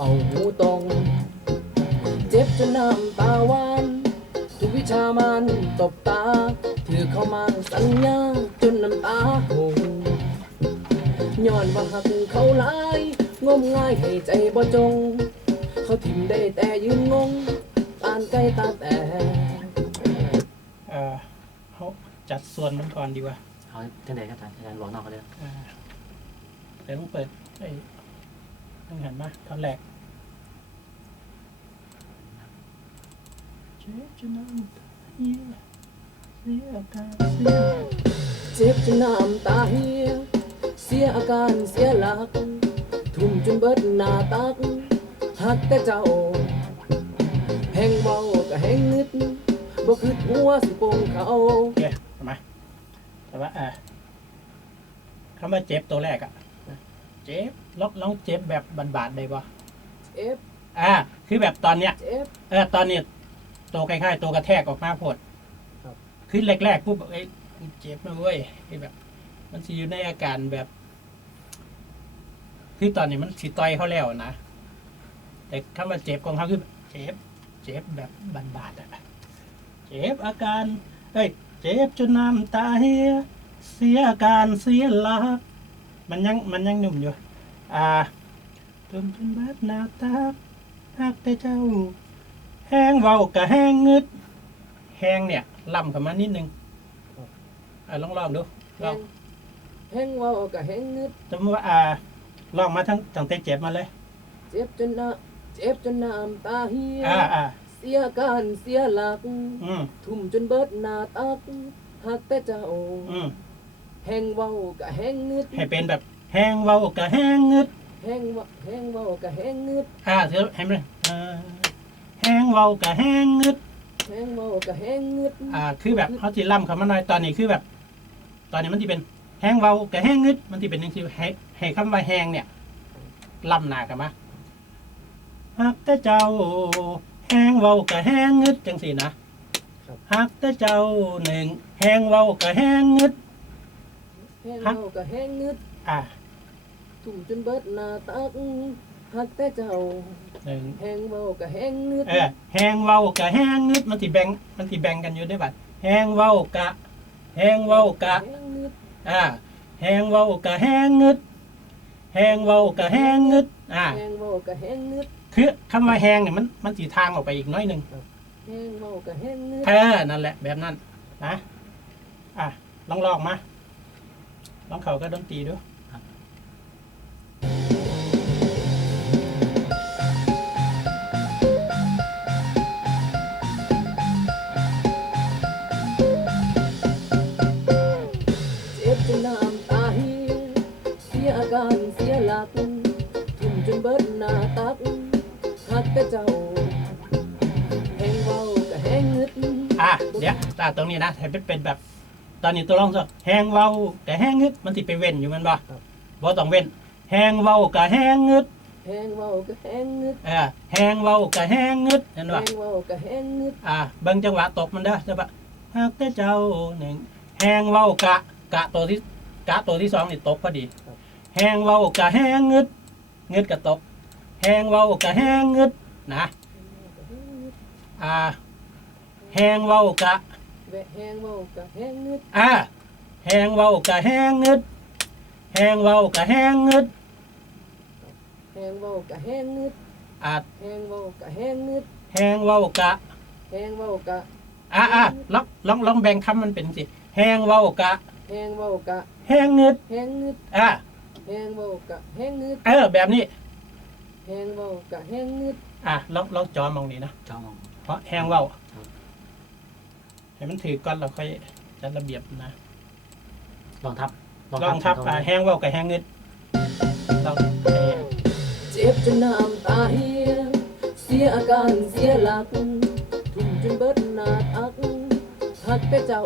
เอาหูตรง เจ็บจนน้ำตาหวานทุกวิชามันตบตา ถือเข้ามาสัญญาจนน้ำตาคงย้อนว่าหักเขาหลายงมง่ายให้ใจบ่จง เขาทิมได้แต่ยืนงงปานไก่ตาแต่เอ่อเขาจัดส่วนมันก่อนดีกว่า เอาท่านใดครับอาจารย์อาจารย์บอกนอกเขาเลยอ่าเดี๋ยวต้องเปิดไอ้ ต้องหันมาตอนแรกเจ๊จะน้ำตาเหี้ยเสียอาการเสียเจ็บจนน้ำตาเหียเสียอาการเสียหลัก ทุ่มจนเบิดหน้าตักหักแต่เจ้า แหงเบาก็แหงนึดบ่คือหัวสิปงเขาโอเคเอามแต่ว่าอ่าคำว่าเจ็บตัวแรกอะเจ็บ ลองลองเจ็บแบบบาดๆได้ปะเจ็บอ่า คือแบบตอนเนี้ยเจ็บเออตอนนี้ตัวคล้ายๆตัวกระแทกออกมาโพดครับ คือแรกๆปุ๊บเอ้ยเจ็บนะเว้ยคือแบบ มันสิอยู่ในอาการแบบ คือตอนนี้มันสิต่อยเขาแล้วนะ แต่คำว่าเจ็บของเขาคือเจ็บ เจ็บแบบบาดๆอะเจ็บอาการเอ้ย เจ็บจนน้ำตาเฮียเสียอาการเสียหลัก มันยังมันยังหนุ่มอยู่ อ่าเติมจนเบิดหน้าตาหักแต่เจ้า แห้งเว้ากะแห้งงึด แห้งเนี่ยล่ำเข้ามานิดนึงอ่าลองลองดูแหลองงแหงเบาก็แหงนึดสมมติว่าอ่าลองมาทั้งตั้งแต่เจ็บมาเลย เจ็บจนน้ำเจ็บจนน้ำตาเหียอ่าอ่าเสียอาการเสียหลักอืมทุ่มจนเบิดหน้าตักหักแต่เจ้าอืมแหงเบาก็แหงนึดให้เป็นแบบ แห้งเว้ากะแห้งงึดแหงเว้าแหงเบาก็แหงนึดอ่าเดี๋ยวให้มันอ่าแห้งเว้ากะแห้งงึดแหงเบาก็แหงนึดอ่าคือแบบเขาจีล่ำคำว่าน้อยตอนนี้คือแบบ ตอนนี้มันจะเป็นแห้งเว้ากะแห้งงึดมันจะเป็นยังไงให้ให้คำว่าแห้งเนี่ยล่ำหนากันมาหักแต่เจ้า แห้งเว้ากะแห้งงึดจังสี่นะหักแต่เจ้าหนึ่งแห้งเว้ากะแห้งงึดแหงเบาก็แหงนึดอ่า ทุ่มจนเบิดหน้าตักหักแต่เจ้าหนึ่งแหงเบาก็แหงนึดเออแห้งเว้ากะแห้งงึดมันติแบ่งมันติแบ่งกันอยู่ได้บัดแห้งเว้ากะแห้งเว้ากะแหงนึดอ่าแห้งเว้ากะแห้งงึดแห้งเว้ากะแห้งงึดอ่าแหงเบาก็แหงนึดคือคำว่าแห้งเนี่ยมันมันสีทางออกไปอีกน้อยหนึ่งแหงเบาก็แหงนึดเออนั่นแหละแบบนั้นนะอะลองลองมาลองเขาก็ดนตรีดูเหน้าตักหักแต่เจ้าแหงเบาก็แหงนึดอะเดี๋ยวอะตรงนี้นะให้เป็นเป็นแบบ ตอนนี้ตัวลองสิแห้งเว้าแต่แห้งงึดมันติไปเว้นอยู่แมันบ่บ่ต้องเว้นแห้งเว้ากับแห้งงึดแหงเบาก็แหงนึดเออแห้งเว้ากับแห้งงึดเห็นแหบ่งเบาก็แหงนึดอ่าเบิ่งจังหวะตบมันเด้อใช่ปะหากแต่เจ้าหนึ่งแห้งเว้ากะกะตัวที่กะตัวที่สองนี่ตบพอดีแห้งเว้ากะแห้งงึดงึดกะตบ แห้งเว้ากะแห้งงึดนะอ่าแห้งเว้ากะแวะแหงเบาก็แหงนึดอ่าแห้งเว้ากะแห้งงึดแห้งเว้ากะแห้งงึดแหงเบาก็แหงนึดอ่าแหงเบาก็แหงนึดแห้งเว้ากะแหงเบาก็อ่าอ่าลองลองลองแบ่งคำมันเป็นสิแห้งเว้ากะแหงเบาก็แห้งงึดแหงนึดอ่าแหงเบาก็แหงนึดเออแบบนี้ แหงเบาก็แหงนึดอะลองลองจอมองนี้นะจอมองเพราะแห้งเว้าครับให้มันถือก่อนเราค่อยจัดระเบียบนะลองทับลองทับอ่าแห้งเว้ากับแห้งเงินลองเอ่อเจ็บจนน้ำตาเหียเสียอาการเสียหลักทุ่มจนเบิดหน้าตักหักแต่เจ้า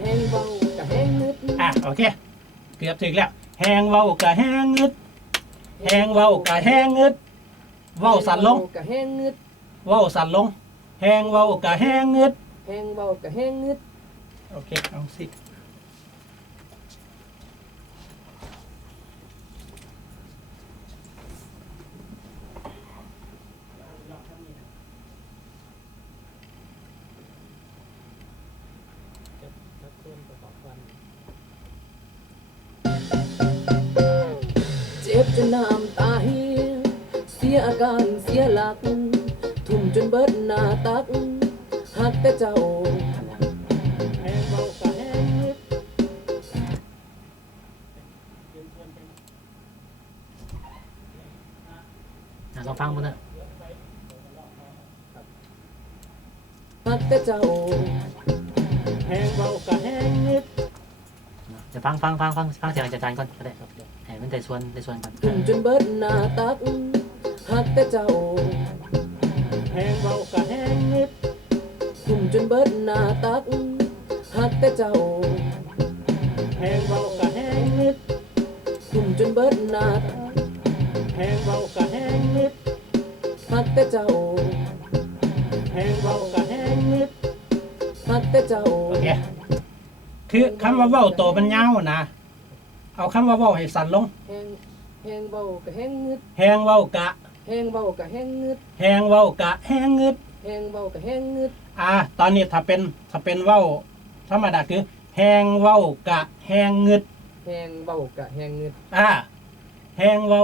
แหงเบาก็แหงนึดอะโอเคเกือบถึงแล้วแห้งเว้ากับแห้งเงิน แห้งเว้ากับแห้งเงินเว้าสั่นลงแหเบาก็แหงนึดเว้าสั่นลง แห้งเว้ากับแห้งเงินแหงเบาก็แหงนึดโอเคเอาสิ แต่เจ้าเบากะแห้งนิดอะลองฟังมันนะหักแต่เจ้าแหงเบากะแหงนิดเดี๋ยวฟังฟังฟังฟังฟังเสียงอาจารย์ก่อนก็ได้ครับเดี๋ยวให้มันได้ส่วนได้ส่วนกันทุ่มจนเบิดหน้าตักหักแต่เจ้าแหงเบากะแหงนิด จนเบิดหน้าตักหักแต่เจ้าแหงเบากะแห้งนิดทุ่มจนเบิดหน้าตักแหงเบากะแห้งนิดหักแต่เจ้าแหงเบากะแห้งนิดหักแต่เจ้าโอเคคือคำว่าเว้าโตมันยาวนะ เอาคำว่าเว้าให้สั้นลง แหงแหงเบากะแหงงึดแหงเว้ากะ แหงเบากะแหงงึดแหงเว้ากะแหงงึดแหงเบากะแหงงึด อ่าตอนนี้ถ้าเป็นถ้าเป็นเว้าธรรมดาคือ แหงเว้ากะ แหงงึดแหงเบากะแหงงึดอ่าแหงเว้า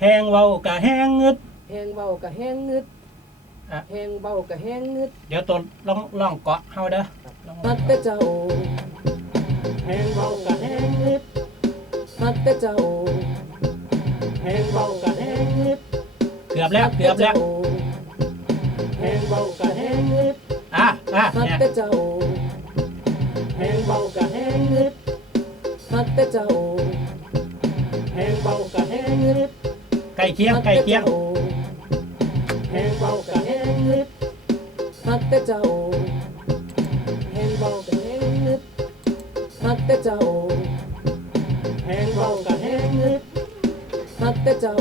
แหงเว้ากะแหงงึดแหงเบากะแหงงึดอะแหงเบากะแหงงึดเดี๋ยวตัวลองลองเกาะเฮาเด้อลองหักแต่เจ้าแหงเว้ากะแหงงึดหักแต่เจ้าแหงเว้ากะแหงงึดเกือบแล้วเกือบแล้วแหงเว้ากะแหงงึด อะอะหักเนี่ยแต่เจ้าแหงเว้ากะแหงงึดหักแต่เจ้าแหงเบากะแหงงึดใกล้เคียงใกล้เคียงแหงเบากะแหงงึดหักแต่เจ้าแหงเบากะแหงงึดหักแต่เจ้าแหงเบากะแหงงึดหักแต่เจ้า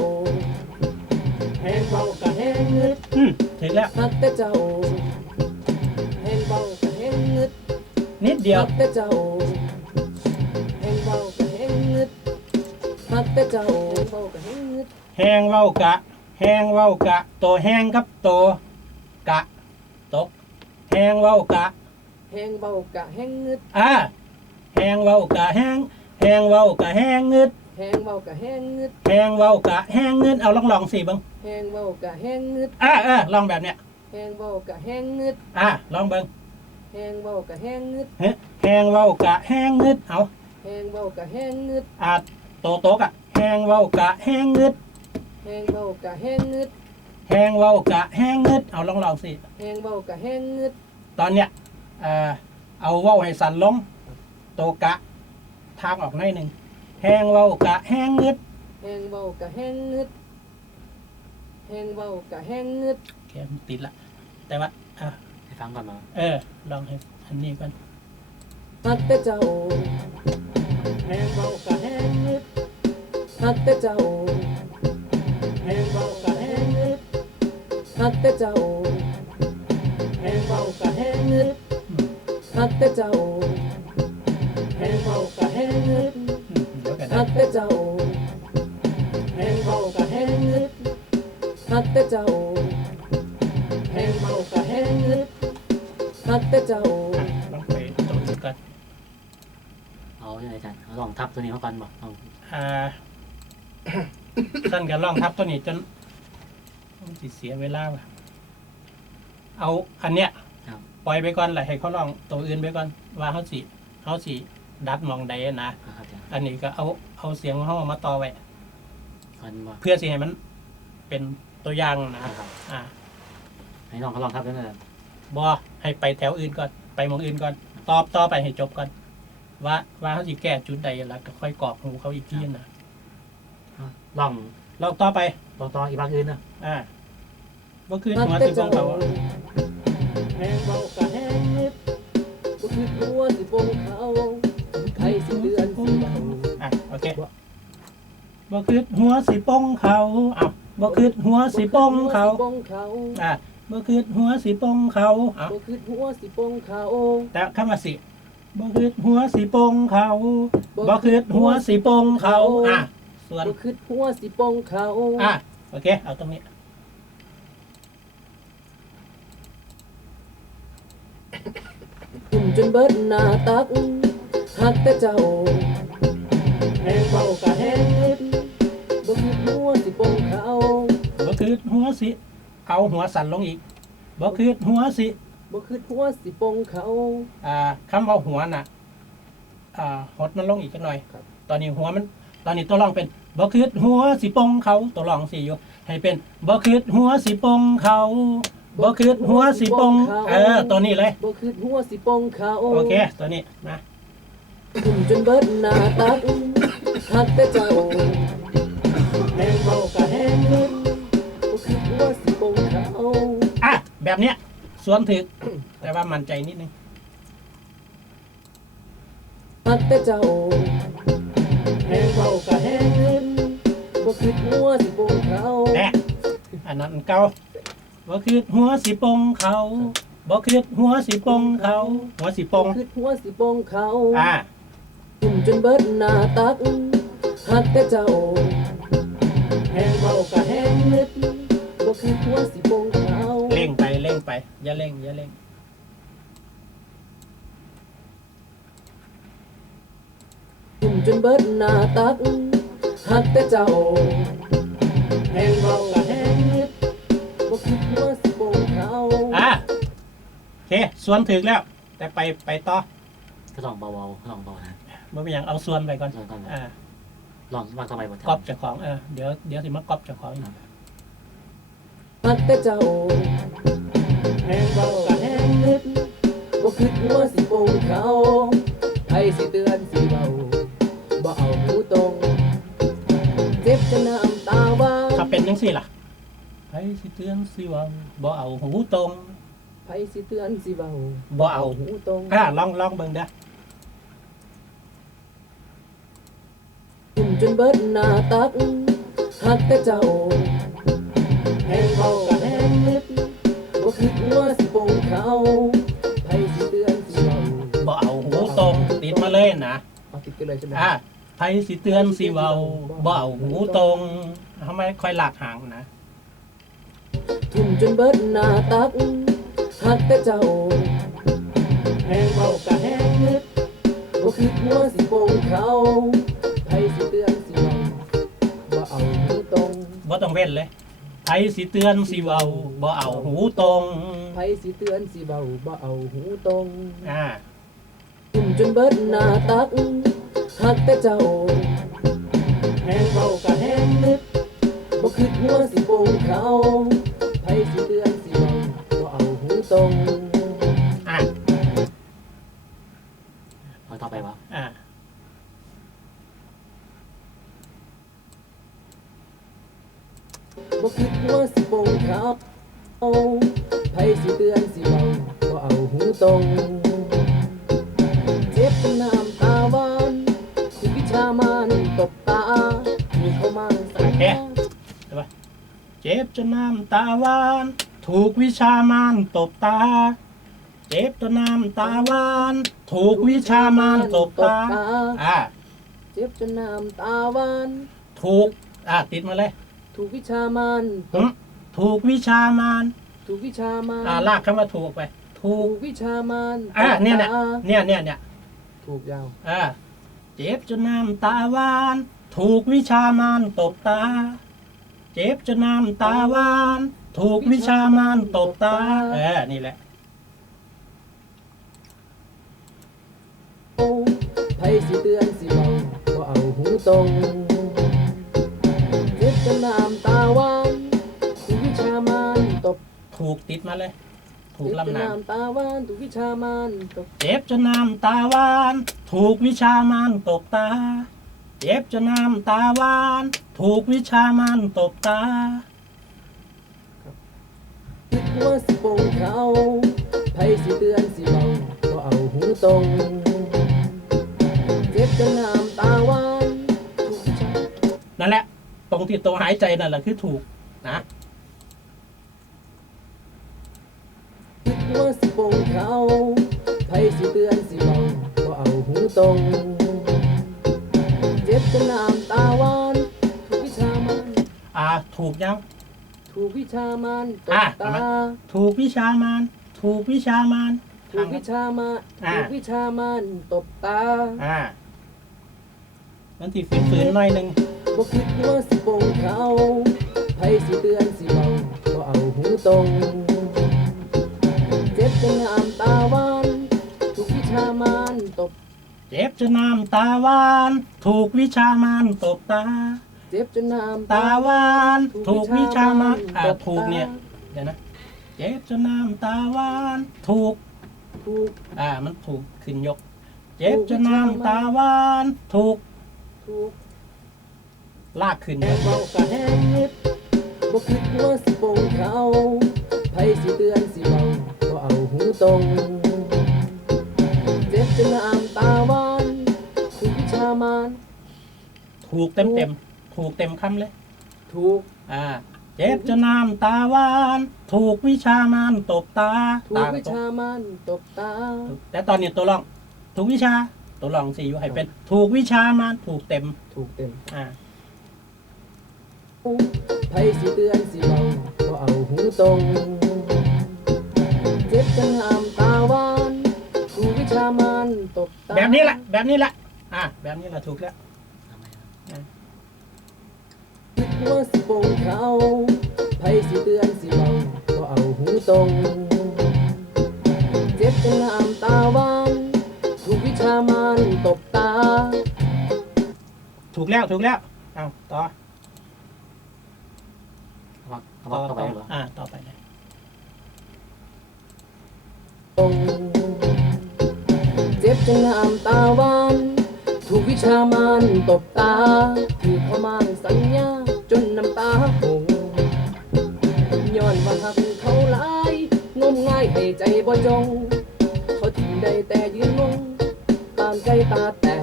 แหงเบากะแหงงึดอืมถึงแล้วหักแต่เจ้า นิดเดียวหักแต่เจ้าแหงเบากะแหงงึดหักแต่เจ้าเบากะแหงงึดแหงเว้ากะ แหงเว้ากะ ตัวแหงกับตัวกะ ตก แหงเว้ากะ แหงเบากะแหงงึดอ่าแหงเว้ากะแหงแหงเว้ากะแหงงึด แหงเบากะแหงงึดแหงเว้ากะแหงงึด เอาลองลองสิเบังแหงเบากะแหงงึดอ่าอ่าลองแบบเนี้ยแหงเบากะแหงงึดอ่าลองเบิ่ง แหงเบากะแหงงึดเฮ้แหงเว้ากะแหงงึดเอาแหงเบากะแหงงึดอ่าโตโตกะแหงเว้ากะแหงงึดแหงเบากะแหงงึดแหงเว้ากะแหงงึดเอาลองลองสิแหงเบากะแหงงึดตอนเนี้ยเอ่อเอาเว้าให้สั่นลงโตกะทางออกหน่อยหนึ่งแหงเว้ากะแหงงึดแหงเบากะแหงงึดแหงเบากะแหงงึดแกมนติดละแต่ว่าอะให้ ฟังก่อนมาเออ ลองให้อันนี้ก่อนหักแต่เจ้าแหงเว้ากะแหงงึดหักแต่เจ้าแหงเว้ากะแหงงึดหักแต่เจ้าแหงเว้ากะแหงงึดหักแต่เจ้าแหงเว้ากะแหงงึดอืมเดี๋ยวกันหันะกแต่เจ้าแหงเว้ากะแหงงึดหักแต่เจ้าแหงเว้ากะแหงงึด หักแต่เจ้าอะลองไปตัวอื่นก่อนเอาอย่างไรอาจารย์เอาลองทับตัวนี้มาก่อนบ่ลองอ่าสั้นกันลองทับตัวนี้จนมันสิเสียเวลาว่ะเอาอันเนี้ยปล่อยไปก่อนแหละให้เขาลองตัวอื่นไปก่อนว่าเขาสิเขาสิดัดมองใดนะอ่าครับอาจารย์อันนี้ก็เอาเอาเสียงของเขามาต่อไว้ก่อนบ่เพื่อสิให้มันเป็นตัวอย่างนะครับอ่าให้ลองเขาลองทับด้วยนะ บอให้ไปแถวอื่นก่อน ไปหมองอื่นก่อน ตอบต่อไปให้จบก่อน ว่าว่าเขาสิแก้จุดใดแล้วก็ค่อยกรอกหูเขาอีกทีนะอะลองลองต่อไปลองต่ออีกบางอื่นนะอ่าว่าคือหักหัวแต่สิบเจ้าองเขาแหงเบากะแหงนิดก็คือตัวสิปงเขาใครสิเดือนสิเบาอะโอเคบ่คือหัวสิปองเขาอ้าวบ่คือหัวสิปองเขาปงเขาอะ บ่คือหัวสิปองเขาอ้าวก็คือหัวสิปงเขาแต่คำว่าสิบ่คือหัวสิปองเขาบ่คือหัวสิปองเขาอะส่วนก็คือหัวสิปงเขาอะโอเค เอาตรงนี้ทุ่มจนเบิดหน้าตักหักแต่เจ้าแหงเบากะแหงนิดบ่คือหัวสิปงเขาบ่คือหัวสิ เอาหัวสั่นลงอีกบ่คือหัวสิบ่คือหัวสิปงเขาอ่าคำว่าหัวน่ะอ่าหดมันลงอีกจักหน่อย ครับ ตอนนี้หัวมัน ตอนนี้ตัวรองเป็นบ่คือหัวสิปงเขาตัวรองสิอยู่ ให้เป็นบ่คือหัวสิปงเขาบ่คือหัวสิปงเออตัวนี้เลย บ่คือหัวสิปงเขาโอเค ตัวนี้มาทุ่มจนเบิดหน้าตักหักแต่เจ้าแหงเบากะแหงเงินบ่คือหัวสิ ปงเขาอะแบบเนี้ยสวนถึก แต่ว่ามั่นใจนิดนึงหักแต่เจ้าแหงเบากะแหงเงินบ่คือหัวสิปงเขาแน่อันนั้นเก่าบ่คือหัวสิปงเขาบ่คือหัวสิปงเขา หัวสิปงคือหัวสิปงเขาอ่าทุ่มจนเบิดหน้าตักหักแต่เจ้าแหงเบากะแหงนึ ดบ่คือหัวสิปงเขาเร่งไปเร่งไป อย่าเร่งอย่าเร่งทุ่มจนเบิดหน้าตักหักแต่เจ้าแหงเบากะแหงนึดบ่คือหัวสิปงเขาอะโอเคสวนถึกแล้ว แต่ไปไปต่อก็ลองเบาๆลองเบานะบ่เป็นหยังเอาส่วนไปก่อนลองก่อนนะอ่าลองวางสบายบน ก๊อปเจ้าของเออเดี๋ยวเดี๋ยวสิมาก๊อปเจ้าของอีก หักแต่เจ้าแหงเบากะแหงนึดบ่คือหัวสิปงเขาใครสิเตือนสิเบาบ่เอาหูตรง เจ็บจนน้ำตาหวานถ้าเป็นจังซี่ล่ะไผสิเตือนสิเว่าบ่เอาหูตรงไผสิเตือนสิเบาบ่เอาหูตรงอ่าลองลองเบิ่งเด้อทุ่มจนเบิดหน้าตักหักแต่เจ้า แหงเบากะแหงนึดบ่คือหัวสิปงเขาไผสิเตือนสิเบาบ่เอาหูตรงติดมาเลยนะเอาติดกันเลยใช่ไหมอ่าไผสิเตือนสิเว้าบ่เอาหูตรงทำไมค่อยลากหางนะ ทุ่มจนเบิดหน้าตักหักแต่เจ้าแหงเบากะแหงนึดบ่คือหัวสิปงเขาไผสิเตือนสิเบาบ่เอาหูตรง บ่ต้องเว้นเลยไผสิเตือนสิเว้าบ่เอาหูตรงไผสิเตือนสิเบาบ่เอาหูตรงอ่าทุ่มจนเบิดหน้าตักหักแต่เจ้าแหงเบากะแหงนึดบ่คือหัวสิปงเขาไผสิเตือนสิเบาบ่เอาหูตรง เอาหูตรงเจ็บจนน้ำตาหวานคือวิชามานตบตามีเข้ามาสั่งเจ็บจนน้ำตาหวาน ถูกวิชามานตบตา เจ็บจนน้ำตาหวาน ถูกวิชามานตบตาอ่าเจ็บจนน้ำตาหวานถูกอ่าติดมาเลย ถูกวิชามานหึถูกวิชามานถูกวิชามานอ่าลากคำว่าถูกไป ถูถูกกวิชามานอ่าเนี่ยเนี่ยตบตาเนี่ยเนี่ยเนี่ยถูกยาวอ่าเจ็บจนน้ำตาหวาน ถูกวิชามานตบตา เจ็บจนน้ำตาหวาน ถูกวิชามานตบตาเออนี่แหละ ไผสิเตือนสิเบาบ่เอาหูตรงเจ็บจนน้ำตาหวานถูกวิชามานตบถูกติดมาเลย ถูกเจ็บจนลำน้น้ำตาหวานถูกวิชามานตบำเจ็บจนน้ำตาหวาน ถูกวิชามานตบตา เจ็บจนน้ำตาหวาน ถูกวิชามานตบตาคิดว่าสิปงเขาไผสิเตือนสิเบาบ่เอาหูตรง เจ็บจนน้ำตาหวานถูกวิชานั่นแหละ ตรงที่ตัวหายใจนั่นแหละคือถูกนะ คิดว่าสิปงเขาไผสิเตือนสิเบาบ่เอาหูตรง เจ็บจนน้ำตาหวาน ถูกวิชามานอ่าถูกยัง ถูกวิชามานตอะบตาถูกวิชามานถูกวิชามานถูกวิชามานอะถูกวิชามานตบตาอ่ามันที่ฝืนๆหน่อยหนึ่งบ่บ่คิดว่าสิปงเขาไผสิเตือนสิเมาบ่เอาหูตรง เจ็บจนน้ำตาหวาน ถูกวิชามานตบตา เจ็บจนน้ำตาหวาน ถูกวิชามานอ่าตบตาถูกเนี่ยเดี๋ยวนะ เจ็บจนน้ำตาหวาน ถูก ถูกอ่ามันถูกขึ้นยก เจ็บจนน้ำตาหวาน ถูก ถูกลากขึ้นแห้งเบากะแห้งนิดบ่คิดว่าสิปงเขาไผสิเตือนสิเมาบ่เอาหูตรง ถูกเต็มเต็มๆถูกเต็มคำเลย ถูก อ่า เจ็บจนน้ำตาหวาน ถูกวิชามานตบตาถูตากวิชามานตบตา แต่ตอนนี้ตัวรอง ถูกวิชา ตัวรองสี่อยู่ให้เป็น ถูกวิชามานถูกเต็ม ถูกเต็ม อ่าไผสิเตือนสิเมาบ่เอาหูตรง เจ็บจนน้ำตาหวานถูกวิชามานตบตา แบบนี้แหละ แบบนี้แหละ อ่าแบบนี้แหละถูกแล้วทำไม คิดว่าสิปงเขาไผสิเตือนสิเมาบ่เอาหูตรง เจ็บจนน้ำตาวานถูกวิชามานตบตา ถูกแล้วถูกแล้วเอาต่อต่อไปอเหรออ่าต่อไปเลยตรง เจ็บจนน้ำตาวาน ถูกวิชามานตบตาถือเขามานสัญญา จนน้ำตาหงย้อนว่าหักเขาหลายงมง่ายให้ใจบ่จง เขาทิ้งได้แต่ยืนงงตามใจตาแต่